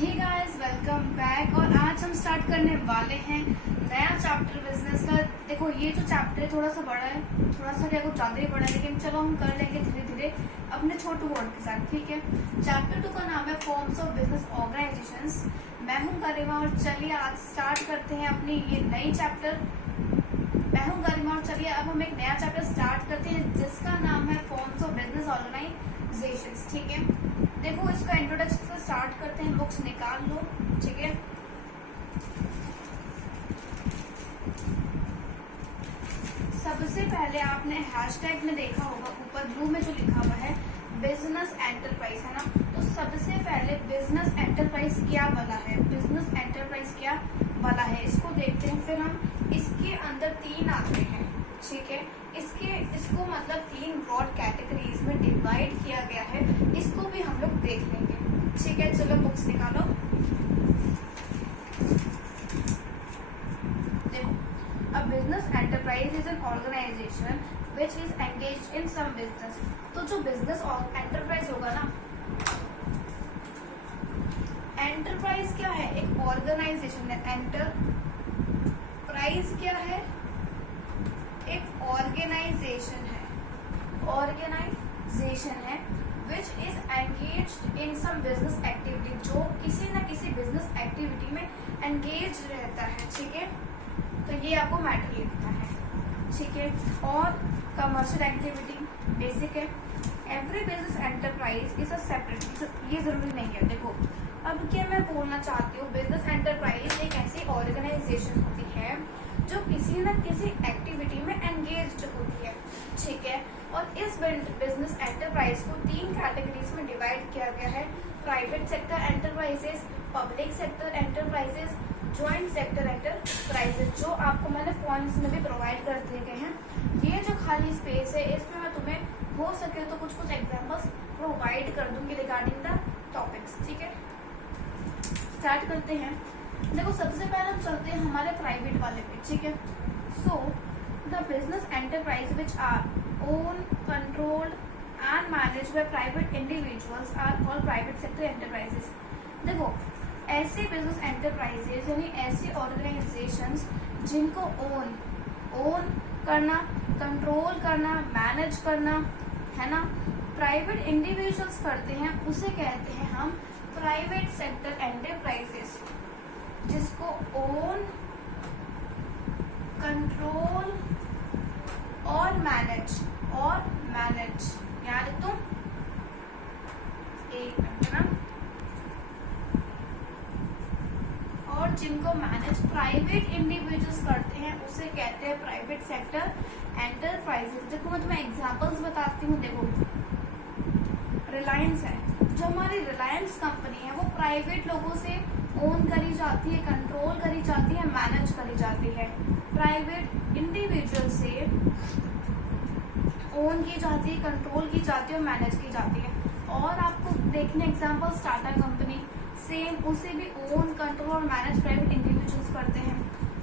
Hey guys, welcome back. और आज हम स्टार्ट करने वाले हैं नया चैप्टर बिजनेस का। देखो, ये जो चैप्टर है थोड़ा सा बड़ा है, थोड़ा सा क्या कुछ ज़्यादा ही बड़ा है, लेकिन चलो हम कर लेंगे धीरे धीरे अपने छोटे वर्ड के साथ, ठीक है। चैप्टर 2 का नाम है फॉर्म्स ऑफ बिजनेस ऑर्गेनाइजेशंस। मैं हूँ गरिमा और चलिए आज स्टार्ट करते हैं अपनी ये नई चैप्टर। मैं हूँ गरिमा और चलिए अब हम एक नया चैप्टर स्टार्ट करते हैं जिसका नाम है फॉर्म्स ऑफ बिजनेस ऑर्गेनाइजेशंस, ठीक है। देखो, इसका इंट्रोडक्शन से स्टार्ट करते हैं। बुक्स निकाल लो, ठीक है। सबसे पहले आपने हैशटैग में देखा होगा, ऊपर ब्लू में जो लिखा हुआ है बिजनेस एंटरप्राइज, है ना। तो सबसे पहले बिजनेस एंटरप्राइज क्या वाला है, बिजनेस एंटरप्राइज क्या वाला है, इसको देखते हैं। फिर हम इसके अंदर 3 आते हैं, ठीक है। इसको मतलब 3 ब्रॉड कैटेगरीज में डिवाइड किया गया है, इसको भी हम लोग देख लेंगे, ठीक है। चलो बुक्स निकालो। देखो, a business enterprise is an organization which is engaged in some business. तो जो बिजनेस एंटरप्राइज होगा ना, एंटरप्राइज क्या है, एक ऑर्गेनाइजेशन है। एंटरप्राइज क्या है, एक ऑर्गेनाइजेशन है which is engaged in some business activity, जो किसी न किसी बिजनेस एक्टिविटी में एंगेज रहता है, ठीक है। तो ये आपको मैटर लिखना है, ठीक है। और कमर्शियल एक्टिविटी बेसिक है। Every business enterprise is a separate, ये जरूरी नहीं है। देखो, अब क्या मैं बोलना चाहती हूँ, बिजनेस एंटरप्राइज एक ऐसी ऑर्गेनाइजेशन होती है जो किसी न किसी एक्टिविटी में एंगेज्ड होती है, ठीक है। और इस बिजनेस एंटरप्राइज को 3 कैटेगरीज में डिवाइड किया गया है। Private sector enterprises, public sector enterprises, joint sector enterprises, जो आपको मैंने पॉइंट्स में भी प्रोवाइड कर दिए गए हैं। ये जो खाली स्पेस है इसमें मैं तुम्हें हो सके तो कुछ एग्जाम्पल्स प्रोवाइड कर दूंगी रिगार्डिंग द टॉपिक्स, ठीक है। स्टार्ट करते हैं। देखो, सबसे पहले हम चलते हैं हमारे प्राइवेट वाले पे, ठीक है। So the business enterprise which are own, controlled and managed by private individuals are called private sector enterprises. देखो, ऐसे बिजनेस एंटरप्राइजेस यानी ऐसी ऑर्गेनाइजेशंस जिनको ओन करना, कंट्रोल करना, मैनेज करना, है ना, प्राइवेट इंडिविजुअल्स करते हैं, उसे कहते हैं हम प्राइवेट सेक्टर एंटरप्राइजेस। जिसको ओन, कंट्रोल और मैनेज याद तुम एक मिनट ना, और जिनको मैनेज प्राइवेट इंडिविजुअल्स करते हैं उसे कहते हैं प्राइवेट सेक्टर एंटरप्राइजेस। देखो, मैं तुम्हें एग्जांपल्स बताती हूँ। देखो, रिलायंस है, जो हमारी रिलायंस कंपनी है वो प्राइवेट लोगों से ओन करी जाती है, कंट्रोल करी जाती है, मैनेज करी जाती है। प्राइवेट इंडिविजुअल से ओन की जाती है, कंट्रोल की जाती है और मैनेज की जाती है। और आपको देखने एग्जांपल, टाटा कंपनी सेम, उसे भी ओन, कंट्रोल और मैनेज प्राइवेट इंडिविजुअल्स करते हैं।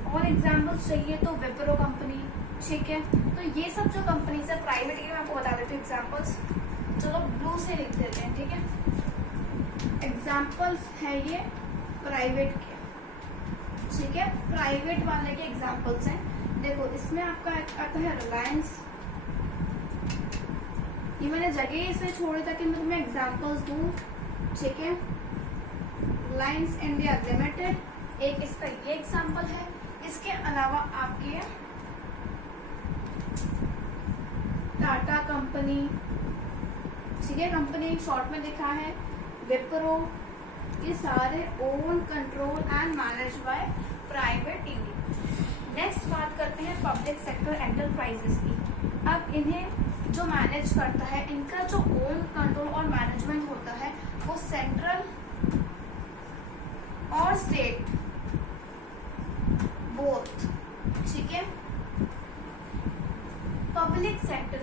और एग्जांपल्स चाहिए तो विप्रो कंपनी, ठीक है। तो ये सब जो कंपनीज है प्राइवेट की, मैं आपको बता देती हूँ एग्जाम्पल्स। चलो ब्लू से लिख देते हैं, ठीक है। एग्जाम्पल्स है ये प्राइवेट के, ठीक है, प्राइवेट वाले के एग्जाम्पल्स हैं। देखो, इसमें आपका आता है रिलायंस। ये मैंने जगह इसलिए छोड़ी ताकि मैं तुम्हें एग्जाम्पल्स दूं, ठीक है। रिलायंस इंडिया लिमिटेड, एक इसका ये एग्जाम्पल है। इसके अलावा आपके टाटा कंपनी, ठीक है, कंपनी शॉर्ट में लिखा है विप्रो, ये सारे own, control and manage by private individuals. Next बात करते हैं पब्लिक सेक्टर एंटरप्राइजेस की। अब इन्हें जो मैनेज करता है, इनका जो ओन, कंट्रोल और मैनेजमेंट होता है वो सेंट्रल और स्टेट बोथ, ठीक है। पब्लिक सेक्टर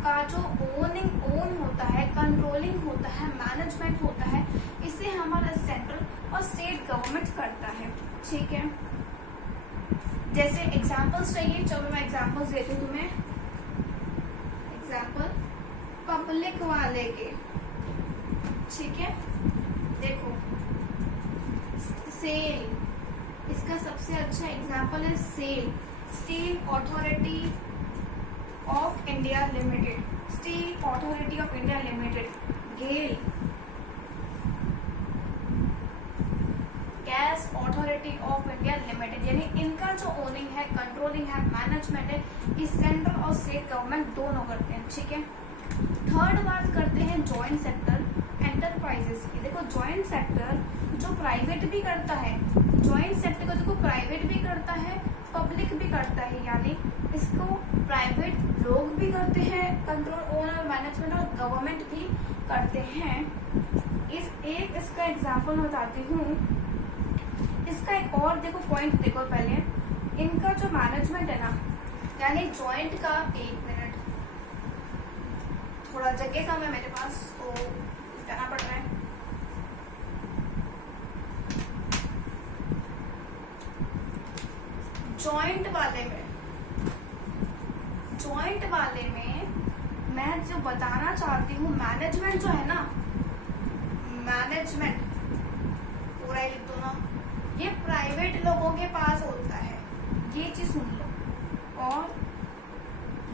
का जो ओन होता है, कंट्रोलिंग होता है, मैनेजमेंट होता है, इसे हमारा सेंट्रल और स्टेट गवर्नमेंट करता है, ठीक है। जैसे एग्जांपल्स चाहिए, चलो मैं एग्जांपल्स देती हूँ तुम्हें। एग्जांपल पब्लिक वाले के, ठीक है। देखो, सेल, इसका सबसे अच्छा एग्जाम्पल है SAIL, steel authority of India limited, steel authority of India limited, GAIL, gas authority of India limited. यानी इनका जो ओनिंग है, कंट्रोलिंग है, मैनेजमेंट है, ये सेंट्रल और स्टेट गवर्नमेंट दोनों करते हैं, ठीक है। थर्ड बात करते हैं जॉइंट सेक्टर एंटरप्राइजेस की। देखो जॉइंट सेक्टर जो प्राइवेट भी करता है, जॉइंट सेक्टर को देखो प्राइवेट भी करता है, पब्लिक भी करता है, यानी इसको प्राइवेट लोग भी करते हैं कंट्रोल ओनर मैनेजमेंट, और गवर्नमेंट भी करते हैं। इसका एग्जांपल बताती हूँ। इसका एक और देखो पॉइंट देखो, पहले इनका जो मैनेजमेंट है ना, यानी जॉइंट का, एक मिनट थोड़ा जगह कम है मेरे पास तो जाना पड़ रहा है। जॉइंट वाले में मैं जो बताना चाहती हूँ, मैनेजमेंट जो है ना, मैनेजमेंट पूरा ही लिख दो ना, ये प्राइवेट लोगों के पास होता है, ये चीज सुन लो। और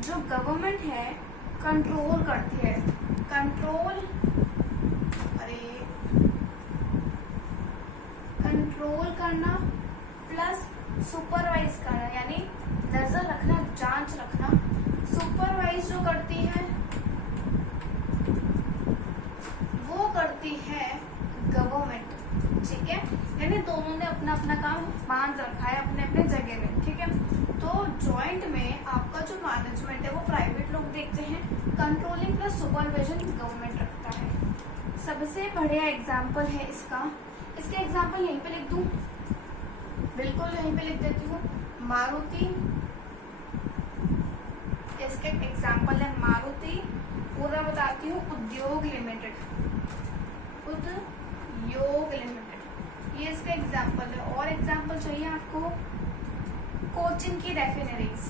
जो गवर्नमेंट है कंट्रोल करती है, कंट्रोल करना प्लस सुपरवाइज करना, यानी नजर रखना, जांच रखना। सुपरवाइज जो करती है वो करती है गवर्नमेंट, ठीक है। यानी दोनों ने अपना अपना काम बांध रखा है अपने अपने जगह में, ठीक है। तो जॉइंट में आपका जो मैनेजमेंट है वो प्राइवेट लोग देखते हैं, कंट्रोलिंग प्लस सुपरविजन गवर्नमेंट रखता है। सबसे बढ़िया एग्जाम्पल है इसका एग्जाम्पल यहीं पे लिख दूं, बिल्कुल यहीं पे लिख देती हूँ, मारुति। इसके एग्जाम्पल है मारुति, पूरा बताती हूँ, उद्योग लिमिटेड, ये इसका एग्जाम्पल है। और एग्जाम्पल चाहिए आपको, कोचिन की रेफिनरीज,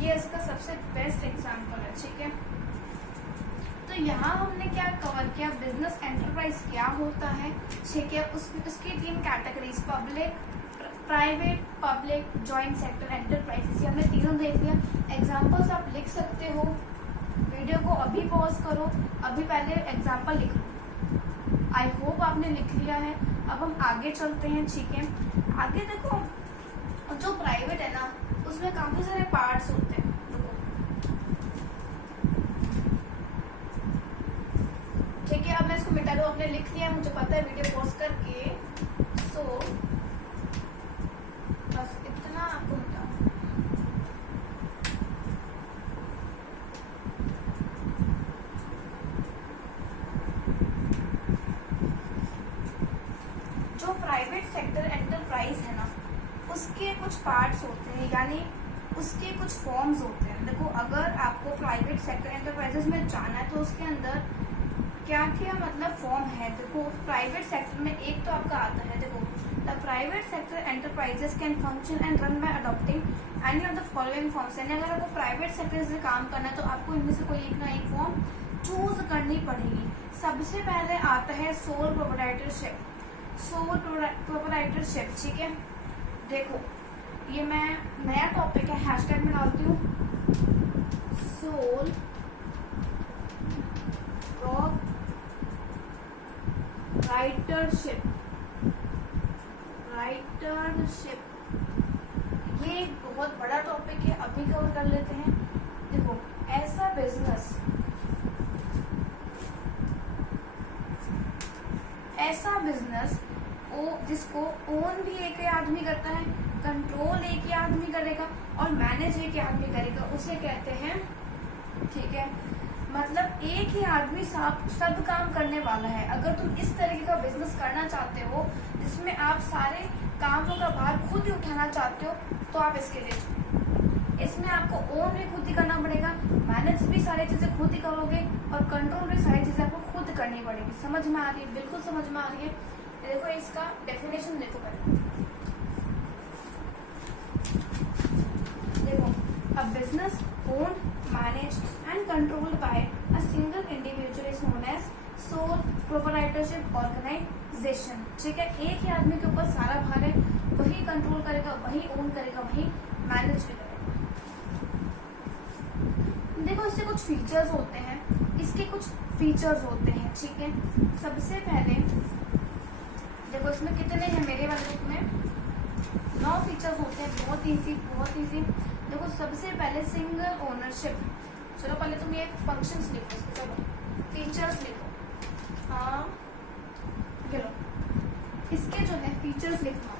ये इसका सबसे बेस्ट एग्जाम्पल है, ठीक है। तो यहाँ हमने क्या कवर किया, बिजनेस एंटरप्राइज क्या होता है, ठीक है। उसकी 3 categories, private, public, joint sector enterprises, हमने तीनों देख लिया। एग्जाम्पल्स आप लिख सकते हो, वीडियो को अभी पॉज करो, अभी पहले एग्जाम्पल लिख लो। आई होप आपने लिख लिया है। अब हम आगे चलते हैं, ठीक है। आगे देखो, जो प्राइवेट है ना, उसमें काफी सारे पार्ट्स होते हैं। ठीक है, अब मैं इसको मिटा दूं, आपने लिख लिया, मुझे पता है वीडियो पॉज करके, सो बस इतना आपको बताऊं। जो प्राइवेट सेक्टर एंटरप्राइज है ना, उसके कुछ पार्ट्स होते हैं, यानी उसके कुछ फॉर्म्स होते हैं। देखो, अगर आपको प्राइवेट सेक्टर एंटरप्राइजेस में जाना है तो उसके अंदर क्या क्या मतलब फॉर्म है। देखो, प्राइवेट सेक्टर में एक तो आपका आता है, देखो, the private sector enterprises can function and run by adopting any of the following forms. यानी अगर आपको प्राइवेट सेक्टर से काम करना है तो आपको इनमें से कोई एक ना एक फॉर्म चूज करनी पड़ेगी। सबसे पहले आता है सोल प्रोप्राइटरशिप, ठीक है। देखो, ये मैं नया टॉपिक है, हैशटैग में डालती हूँ, सोल राइटरशिप। ये एक बहुत बड़ा टॉपिक है, अभी कवर कर लेते हैं। देखो, ऐसा बिजनेस जिसको ओन भी एक ही आदमी करता है, कंट्रोल एक ही आदमी करेगा और मैनेज एक ही आदमी करेगा, उसे कहते हैं, ठीक है। मतलब एक ही आदमी सब काम करने वाला है। अगर तुम इस तरीके का बिजनेस करना चाहते हो जिसमें आप सारे कामों का भार खुद ही उठाना चाहते हो, तो आप इसके लिए इसमें आपको ओन भी खुद ही करना पड़ेगा, मैनेज भी सारी चीजें खुद ही करोगे और कंट्रोल भी सारी चीजें आपको खुद करनी पड़ेगी। समझ में आ रही है? बिल्कुल समझ में आ रही है। देखो, इसका डेफिनेशन देखो पहले। देखो, business owned, managed and controlled by a single individual is known as sole proprietorship organization. ठीक है, एक ही आदमी के ऊपर सारा भार है, वही कंट्रोल करेगा, वही ओन करेगा, वही मैनेज भी करेगा। देखो इससे कुछ फीचर्स होते हैं, इसके कुछ फीचर्स होते हैं। ठीक है, सबसे पहले देखो इसमें कितने हैं, मेरे वाले बुक में 9 फीचर्स होते हैं, बहुत इजी बहुत इजी। देखो सबसे पहले सिंगल ओनरशिप। चलो पहले तुम ये फंक्शंस लिखो, चलो फीचर्स लिखो। हाँ चलो इसके जो है फीचर्स लिखना,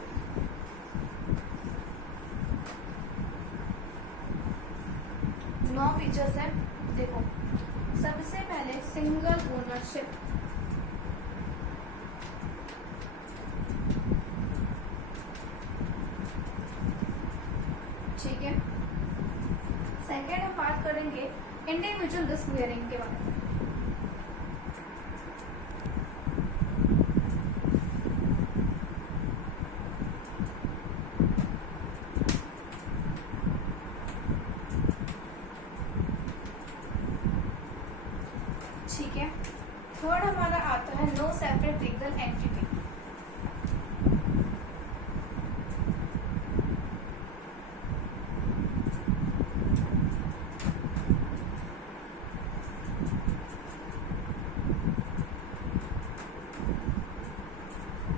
9 फीचर्स है। देखो सबसे पहले सिंगल ओनरशिप, ठीक है। सेकेंड हम बात करेंगे इंडिविजुअल रिस्क बेयरिंग के बारे में। ठीक है, थर्ड हमारा आता है नो सेपरेट लीगल एंटिटी।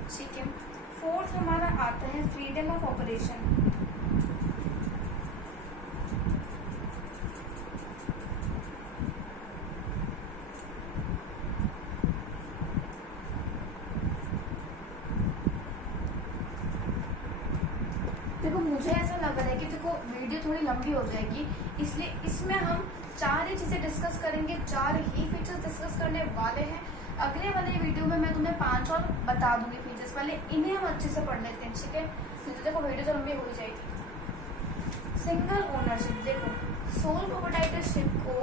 ठीक है, फोर्थ हमारा आता है फ्रीडम ऑफ ऑपरेशन। देखो मुझे ऐसा लग रहा है कि देखो वीडियो थोड़ी लंबी हो जाएगी, इसलिए इसमें हम 4 ही चीजें डिस्कस करेंगे, 4 ही फीचर्स डिस्कस करने वाले हैं। अगले वाले वीडियो में मैं तुम्हें 5 और बता दूंगी फीचर्स, पहले इन्हें हम अच्छे से पढ़ लेते हैं। ठीक है, तो देखो वीडियो तो लंबी हो जाएगी। सिंगल ओनरशिप, देखो सोल प्रोप्राइटरशिप को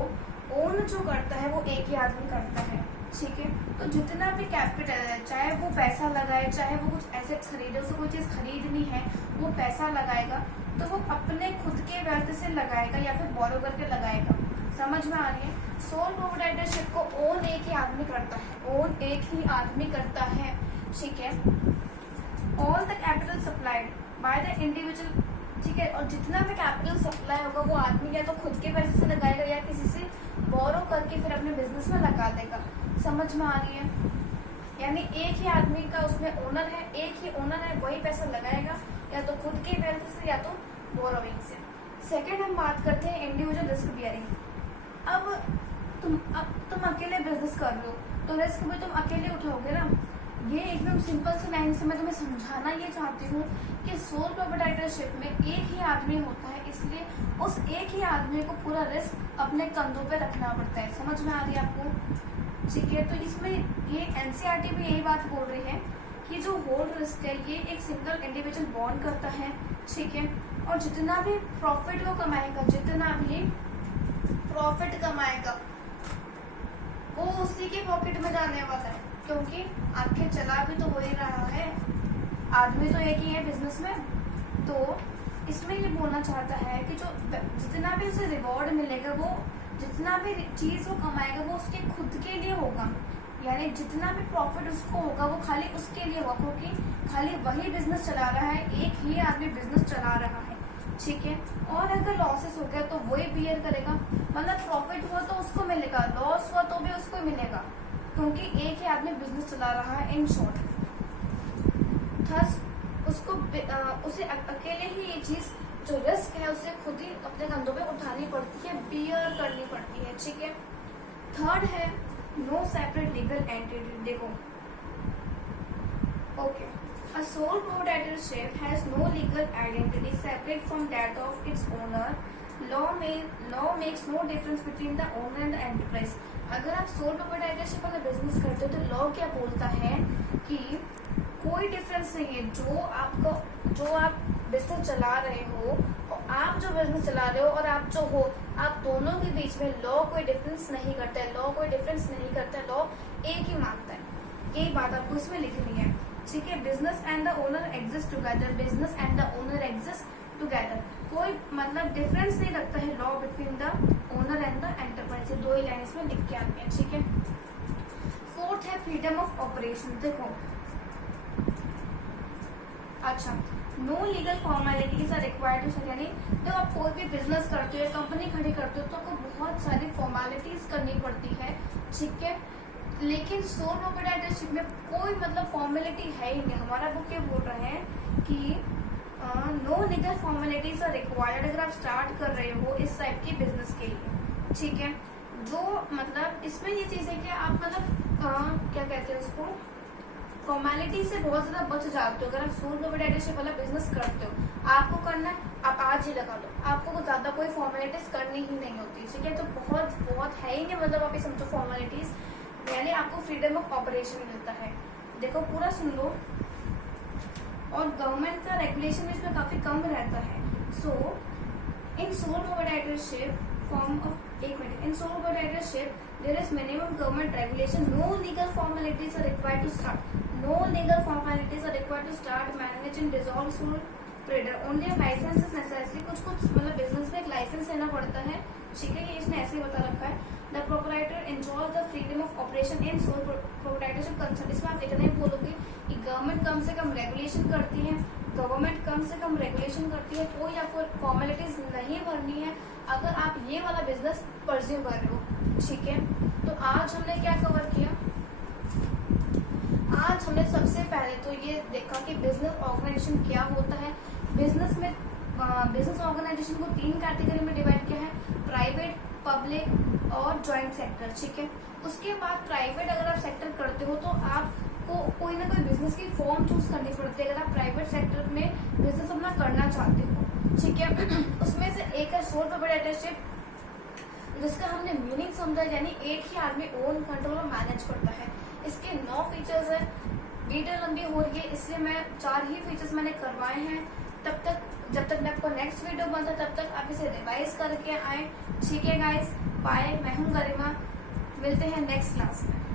ओन जो करता है वो एक ही आदमी करता है। ठीक है, तो जितना भी कैपिटल है, चाहे वो पैसा लगाए, चाहे वो कुछ एसेट्स खरीदे, उसे कोई चीज खरीदनी है, वो पैसा लगाएगा तो वो अपने खुद के वेल्थ से लगाएगा या फिर बोरो करके लगाएगा। समझ में आ रही है? सोल प्रोप्राइटरशिप को ओन एक ही आदमी करता है, ओन एक ही आदमी करता है। ठीक है, all the capital supplied by the individual. ठीक है, और जितना भी कैपिटल सप्लाई होगा वो आदमी या तो खुद के पैसे से लगाएगा या किसी से बोरो करके फिर अपने बिजनेस में लगा देगा। समझ में आ रही है? यानी एक ही आदमी का उसमें ओनर है, एक ही ओनर है, वही पैसा लगाएगा या तो खुद के वेल्थ से या तो बोरोइंग से। सेकेंड हम बात करते हैं इंडिविजुअल रिस्क बियरिंग। अब तुम अकेले बिजनेस कर रहे हो तो रिस्क भी तुम अकेले उठाओगे ना। ये एकदम सिंपल सी लाइन से मैं तुम्हें समझाना ये चाहती हूँ कि सोल प्रोप्राइटरशिप में एक ही आदमी होता है, इसलिए उस एक ही आदमी को पूरा रिस्क अपने कंधों पे रखना पड़ता है। समझ में आ रही है आपको? ठीक है, तो इसमें ये एनसीईआरटी भी यही बात बोल रही है कि जो होल रिस्क है ये एक सिंगल इंडिविजुअल बॉन्ड करता है। ठीक है, और जितना भी प्रॉफिट वो कमाएगा, जितना भी प्रॉफिट कमाएगा वो उसी के पॉकेट में जाने वाला है, क्योंकि आखिर चला भी तो हो ही रहा है, आदमी तो एक ही है बिजनेस में। तो इसमें ये बोलना चाहता है कि जो जितना भी उसे रिवॉर्ड मिलेगा, वो जितना भी चीज वो कमाएगा वो उसके खुद के लिए होगा, यानी जितना भी प्रॉफिट उसको होगा वो खाली उसके लिए होगा, क्योंकि खाली वही बिजनेस चला रहा है, एक ही आदमी बिजनेस चला रहा है। ठीक है, और अगर लॉसेस हो गया तो वही बियर करेगा, मतलब प्रॉफिट हुआ तो उसको मिलेगा, लॉस हुआ तो भी उसको मिलेगा, क्योंकि एक ही आदमी बिजनेस चला रहा है। इन शॉर्ट, थस उसको उसे अकेले ही ये चीज जो रिस्क है उसे खुद ही अपने कंधों पे उठानी पड़ती है, बियर करनी पड़ती है। ठीक है, थर्ड है नो सेपरेट लीगल एंटिटी। देखो okay, a sole proprietorship has no legal identity separate from that of its owner. Law makes no difference between the owner and the enterprise. अगर आप सोल प्रोप्राइटरशिप वाला business करते हो तो law क्या बोलता है कि कोई डिफरेंस नहीं है, जो आप बिजनेस चला रहे हो और आप जो बिजनेस चला रहे हो और आप जो हो, आप दोनों के बीच में लॉ कोई डिफरेंस नहीं करता है, लॉ कोई डिफरेंस नहीं करता है, लॉ एक ही मानता है। यही बात आपको इसमें लिखनी है। ठीक है, business and the owner exist together, business and the owner exist together, कोई मतलब डिफरेंस नहीं रखता है लॉ ही लाइन इसमें लिख के आनी है, ठीक है। फोर्थ है फ्रीडम ऑफ ऑपरेशन। देखो अच्छा, no legal formalities are required to, यानी जब आप कोई भी बिजनेस करते हो, कंपनी खड़ी करते हो, तो आपको बहुत सारी फॉर्मेलिटीज करनी पड़ती है, ठीक है। लेकिन सोल प्रोप्राइटरशिप में कोई मतलब फॉर्मेलिटी है ही नहीं। हमारा बुक ये बोल रहे हैं कि no legal formalities are required अगर आप स्टार्ट कर रहे हो इस टाइप की बिजनेस के लिए, ठीक है। जो मतलब इसमें ये चीज है कि आप मतलब क्या कहते हैं उसको, फॉर्मेलिटी से बहुत ज्यादा बच जाते हो। अगर आप सोल प्रोप्राइटरशिप वाला बिजनेस करते हो, आपको करना है, आप आज ही लगा लो, आपको ज्यादा कोई फॉर्मेलिटीज करनी ही नहीं होती, ठीक है। तो बहुत बहुत है ही नहीं, मतलब आप ये समझो फॉर्मेलिटीज, यानी आपको फ्रीडम ऑफ ऑपरेशन मिलता है। देखो पूरा सुन लो, और गवर्नमेंट का रेगुलेशन इसमें काफी कम रहता है। सो इन सोल प्रोप्राइटरशिप फॉर्म ऑफ, एक minute, in sole proprietorship there is minimum government regulation, no legal formalities are required to start, no legal formalities are required to start, manage and dissolve sole proprietor, only a license is necessary। कुछ मतलब business में एक licence लेना पड़ता है, ठीक है, ये इसने ऐसे ही बता रखा है। The proprietor enjoy the freedom of operation in sole proprietorship concern. इसमें आप इतना ही बोलोगे कि गवर्नमेंट कम से कम रेगुलेशन करती है, गवर्नमेंट कम से कम रेगुलेशन करती है, कोई आपको फॉर्मेलिटीज नहीं भरनी है अगर आप ये वाला बिजनेस परस्यू कर रहे हो, ठीक है। तो आज हमने क्या कवर किया, आज हमने सबसे पहले तो ये देखा कि बिजनेस ऑर्गेनाइजेशन क्या होता है। बिजनेस में बिजनेस ऑर्गेनाइजेशन को 3 कैटेगरी में डिवाइड किया है, प्राइवेट, पब्लिक और जॉइंट सेक्टर, ठीक है। उसके बाद प्राइवेट अगर आप सेक्टर करते हो तो आपको कोई ना कोई बिजनेस की फॉर्म चूज करनी पड़ती है अगर आप प्राइवेट सेक्टर में बिजनेस अपना करना चाहते हो, ठीक है। उसमें से एक है सोल प्रोप्राइटरशिप, जिसका हमने मीनिंग समझा, यानी एक ही आदमी ओन, कंट्रोल और मैनेज करता है। इसके 9 फीचर्स है, वीडियो लंबी हो रही है इसलिए मैं 4 ही फीचर्स मैंने करवाए हैं। तब तक जब तक मैं आपको नेक्स्ट वीडियो बनता तब तक आप इसे रिवाइज करके आए, ठीक है गाइस। बाय, मैं हूँ गरिमा, मिलते हैं नेक्स्ट क्लास में।